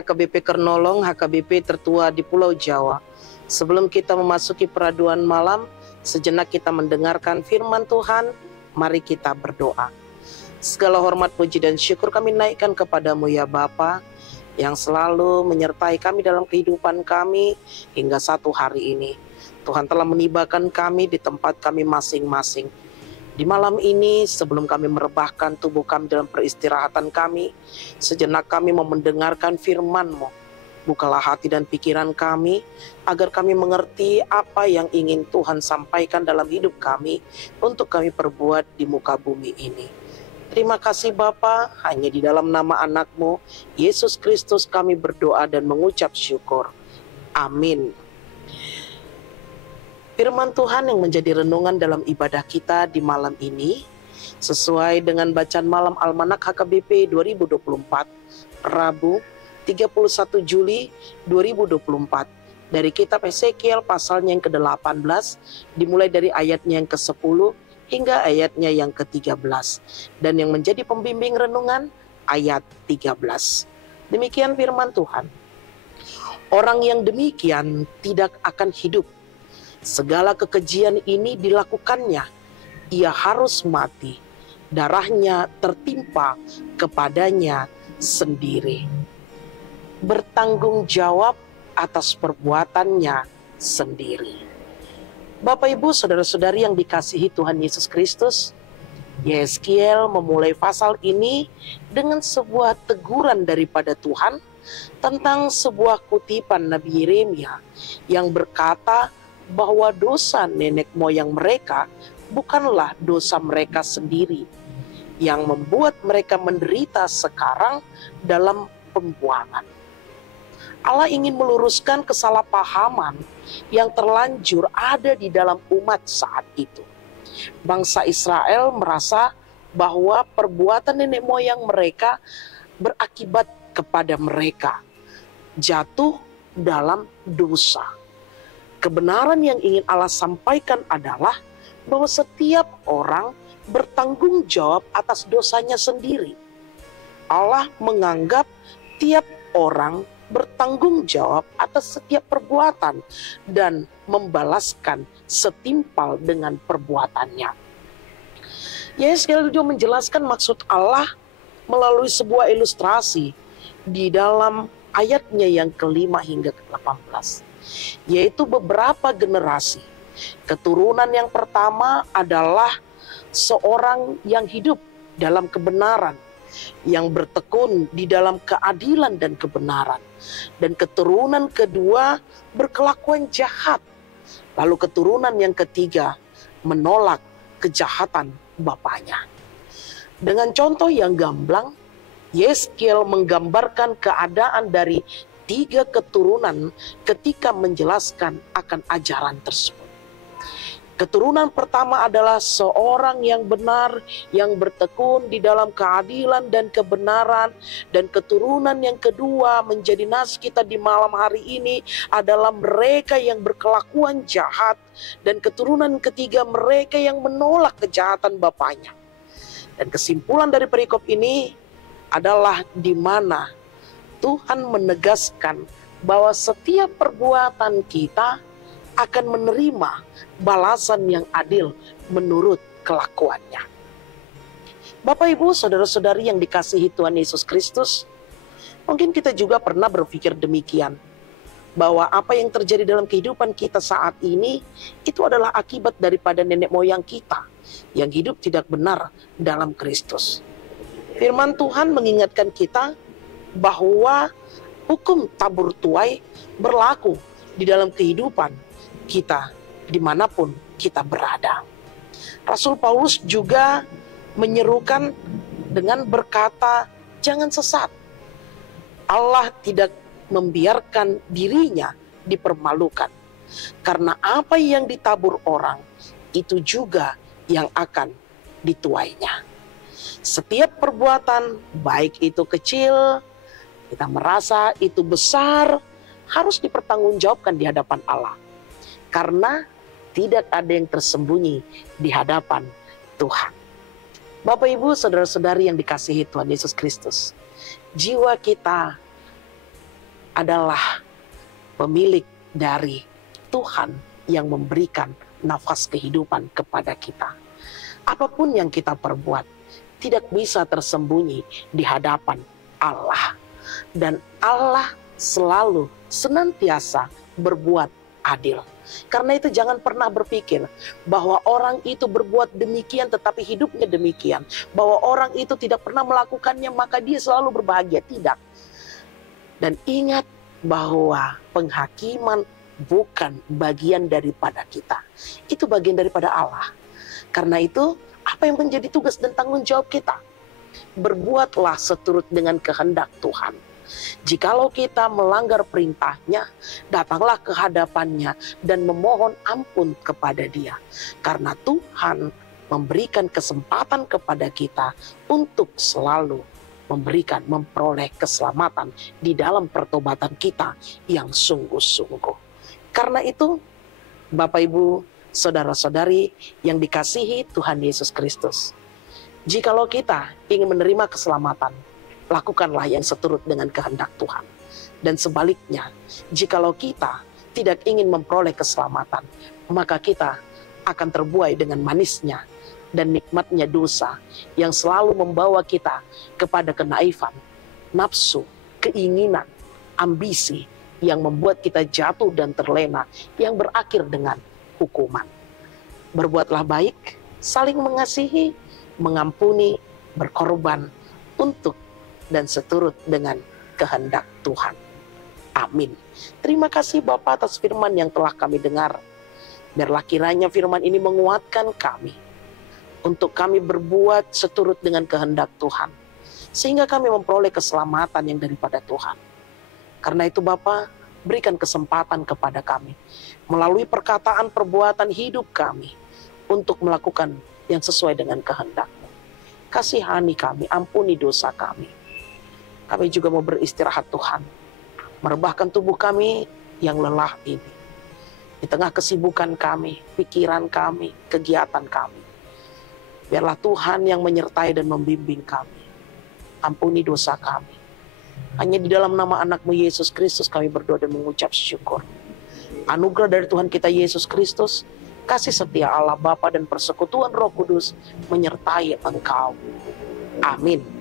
HKBP Kernolong, HKBP tertua di Pulau Jawa. Sebelum kita memasuki peraduan malam, sejenak kita mendengarkan firman Tuhan. Mari kita berdoa. Segala hormat, puji, dan syukur kami naikkan kepadamu ya Bapa, yang selalu menyertai kami dalam kehidupan kami hingga satu hari ini. Tuhan telah menibakan kami di tempat kami masing-masing. Di malam ini, sebelum kami merebahkan tubuh kami dalam peristirahatan kami, sejenak kami mau mendengarkan firman-Mu. Bukalah hati dan pikiran kami, agar kami mengerti apa yang ingin Tuhan sampaikan dalam hidup kami, untuk kami perbuat di muka bumi ini. Terima kasih Bapa, hanya di dalam nama anak-Mu, Yesus Kristus kami berdoa dan mengucap syukur. Amin. Firman Tuhan yang menjadi renungan dalam ibadah kita di malam ini, sesuai dengan bacaan malam Almanak HKBP 2024, Rabu 31 Juli 2024, dari kitab Ezekiel pasalnya yang ke-18, dimulai dari ayatnya yang ke-10 hingga ayatnya yang ke-13, dan yang menjadi pembimbing renungan ayat 13. Demikian firman Tuhan. Orang yang demikian tidak akan hidup. Segala kekejian ini dilakukannya, ia harus mati, darahnya tertimpa kepadanya sendiri. Bertanggung jawab atas perbuatannya sendiri. Bapak Ibu, saudara-saudari yang dikasihi Tuhan Yesus Kristus, Yeskiel memulai pasal ini dengan sebuah teguran daripada Tuhan tentang sebuah kutipan Nabi Yeremia yang berkata bahwa dosa nenek moyang mereka bukanlah dosa mereka sendiri yang membuat mereka menderita sekarang dalam pembuangan. Allah ingin meluruskan kesalahpahaman yang terlanjur ada di dalam umat saat itu. Bangsa Israel merasa bahwa perbuatan nenek moyang mereka berakibat kepada mereka jatuh dalam dosa. Kebenaran yang ingin Allah sampaikan adalah bahwa setiap orang bertanggung jawab atas dosanya sendiri. Allah menganggap tiap orang bertanggung jawab atas setiap perbuatan dan membalaskan setimpal dengan perbuatannya. Yeskiel juga menjelaskan maksud Allah melalui sebuah ilustrasi di dalam ayatnya yang ke-5 hingga ke-18. Yaitu beberapa generasi. Keturunan yang pertama adalah seorang yang hidup dalam kebenaran, yang bertekun di dalam keadilan dan kebenaran. Dan keturunan kedua berkelakuan jahat. Lalu keturunan yang ketiga menolak kejahatan bapaknya. Dengan contoh yang gamblang, Yeskiel menggambarkan keadaan dari 3 keturunan ketika menjelaskan akan ajaran tersebut. Keturunan pertama adalah seorang yang benar, yang bertekun di dalam keadilan dan kebenaran. Dan keturunan yang kedua menjadi nas kita di malam hari ini adalah mereka yang berkelakuan jahat. Dan keturunan ketiga mereka yang menolak kejahatan bapaknya. Dan kesimpulan dari perikop ini adalah di mana Tuhan menegaskan bahwa setiap perbuatan kita akan menerima balasan yang adil menurut kelakuannya. Bapak Ibu, saudara-saudari yang dikasihi Tuhan Yesus Kristus, mungkin kita juga pernah berpikir demikian, bahwa apa yang terjadi dalam kehidupan kita saat ini itu adalah akibat daripada nenek moyang kita yang hidup tidak benar dalam Kristus. Firman Tuhan mengingatkan kita bahwa hukum tabur tuai berlaku di dalam kehidupan kita dimanapun kita berada. Rasul Paulus juga menyerukan dengan berkata, jangan sesat. Allah tidak membiarkan dirinya dipermalukan. Karena apa yang ditabur orang, itu juga yang akan dituainya. Setiap perbuatan, baik itu kecil, kita merasa itu besar, harus dipertanggungjawabkan di hadapan Allah. Karena tidak ada yang tersembunyi di hadapan Tuhan. Bapak Ibu, saudara-saudari yang dikasihi Tuhan Yesus Kristus, jiwa kita adalah pemilik dari Tuhan yang memberikan nafas kehidupan kepada kita. Apapun yang kita perbuat tidak bisa tersembunyi di hadapan Allah. Dan Allah selalu senantiasa berbuat adil. Karena itu jangan pernah berpikir bahwa orang itu berbuat demikian tetapi hidupnya demikian. Bahwa orang itu tidak pernah melakukannya maka dia selalu berbahagia. Tidak. Dan ingat bahwa penghakiman bukan bagian daripada kita. Itu bagian daripada Allah. Karena itu apa yang menjadi tugas dan tanggung jawab kita? Berbuatlah seturut dengan kehendak Tuhan. Jikalau kita melanggar perintahnya, datanglah ke hadapannya dan memohon ampun kepada Dia. Karena Tuhan memberikan kesempatan kepada kita untuk selalu memperoleh keselamatan di dalam pertobatan kita yang sungguh-sungguh. Karena itu, Bapak Ibu, saudara-saudari yang dikasihi Tuhan Yesus Kristus, jikalau kita ingin menerima keselamatan, lakukanlah yang seturut dengan kehendak Tuhan. Dan sebaliknya, jikalau kita tidak ingin memperoleh keselamatan, maka kita akan terbuai dengan manisnya dan nikmatnya dosa yang selalu membawa kita kepada kenaifan, nafsu, keinginan, ambisi yang membuat kita jatuh dan terlena yang berakhir dengan hukuman. Berbuatlah baik, saling mengasihi, mengampuni, berkorban untuk dan seturut dengan kehendak Tuhan. Amin. Terima kasih Bapa atas firman yang telah kami dengar. Biarlah kiranya firman ini menguatkan kami untuk kami berbuat seturut dengan kehendak Tuhan, sehingga kami memperoleh keselamatan yang daripada Tuhan. Karena itu Bapa, berikan kesempatan kepada kami melalui perkataan perbuatan hidup kami untuk melakukan yang sesuai dengan kehendak-Mu. Kasihani kami, ampuni dosa kami. Kami juga mau beristirahat Tuhan, merebahkan tubuh kami yang lelah ini. Di tengah kesibukan kami, pikiran kami, kegiatan kami, biarlah Tuhan yang menyertai dan membimbing kami. Ampuni dosa kami. Hanya di dalam nama anak-Mu Yesus Kristus kami berdoa dan mengucap syukur. Anugerah dari Tuhan kita Yesus Kristus, kasih setia Allah Bapa dan persekutuan Roh Kudus menyertai engkau. Amin.